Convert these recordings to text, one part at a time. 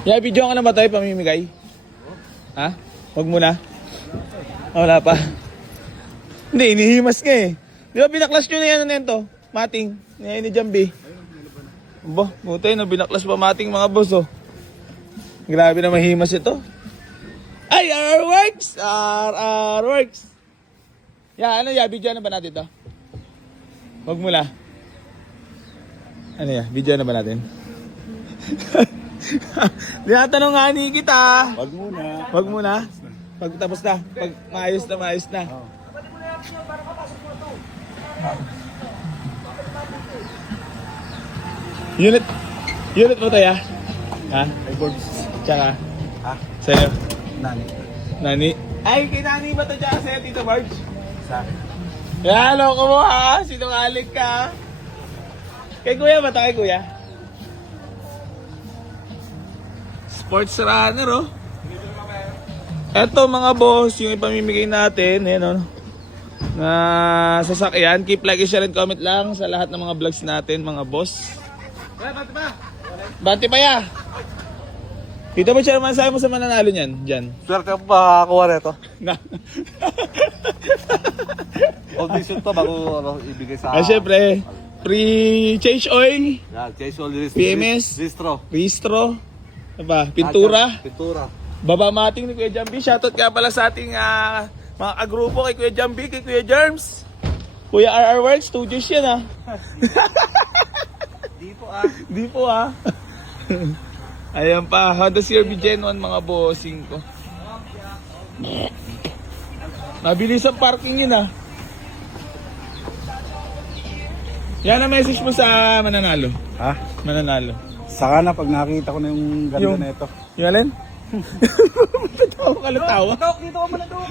Yeah, video ka na ba tayo pamimigay? Ha? Huwag muna. Wala pa. Hindi, inihimas nga eh. Di ba binaklas nyo na yan nento? Mating. Ngayon ni Jambi. Aba, buti na binaklas pa mating mga boss oh. Grabe na mahimas ito. Ay, RR Works! RR Works! Yeah, ano ya? Video na ba natin to? Huwag muna. Ano ya? Video na ba natin? Tinatanong nga ni kita. Wag muna. Wag muna. Pag tapos na. Pag maayos na, maayos na. Unit mo tayo, ha? Ay, boards. Tsaka, Ha? sa'yo. Nani. Nani? Ay, kay Nani ba ito tsaka sa'yo, Tito Marge? Sa Yan, loko mo ha? Sinungaling ka. Kay Kuya ba ito, kay Kuya? Sports runner, oh. Eto mga boss, yung ipamimigay natin, yan oh, na sasakyan. Keep like, share, and comment lang sa lahat ng mga vlogs natin, mga boss. Banti pa! Banti pa ya! Dito ba chairman, sa'yo mo sa mananalo niyan? Diyan. swerte po makakakuha nito. Na. Audition to bago ibigay sa... Syempre, pre-change oil, Yeah, Chase all this. PMS. Distro. restro, diba? Pintura, Pintura. baba mating ni Kuya Jambi. Shoutout ka pala sa ating mga kagrupo kay Kuya Jambi, kay Kuya Germs. Kuya RR Works, 2 years yan ah. Di po ah. Di po ah. Ayan pa, Honda CR-V Gen 1 mga bossing ko. Mabilis ang parking yun ah. Yan ang message mo sa mananalo. Ha? Mananalo. Saka na pag nakita ko na yung ganda Yung- na ito. Yung alin? Tawa ka lang tawa. Tok, dito ka muna doon.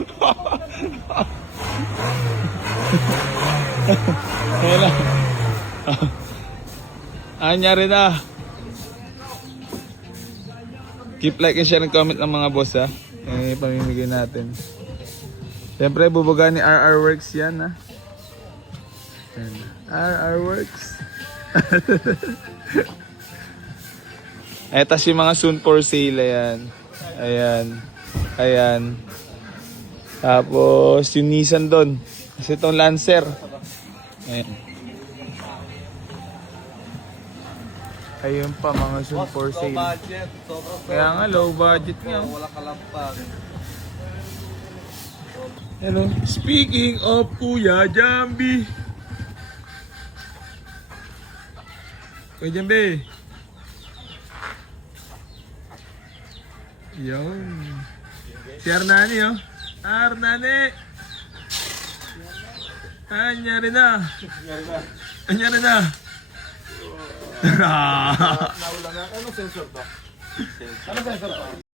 Wala. Anyari na. Keep like and share and comment ng mga boss ha. Eh, pamimigay natin. Siyempre, bubuga ni RR Works yan ha. Yan. RR Works. Etas yung mga soon for sale ayan. Ayan. Ayan. Tapos yung Nissan doon. Kasi itong Lancer. Ayan. Ayun pa mga soon for sale. budget. Kaya nga low budget nga. Wala kalampag. Ano? Speaking of Kuya Jambi. Kuya Jambi. Yun. Si Arnani oh. Arnani. Anyari na. Anyari na. Nawala na. Anong sensor to? Anong sensor to?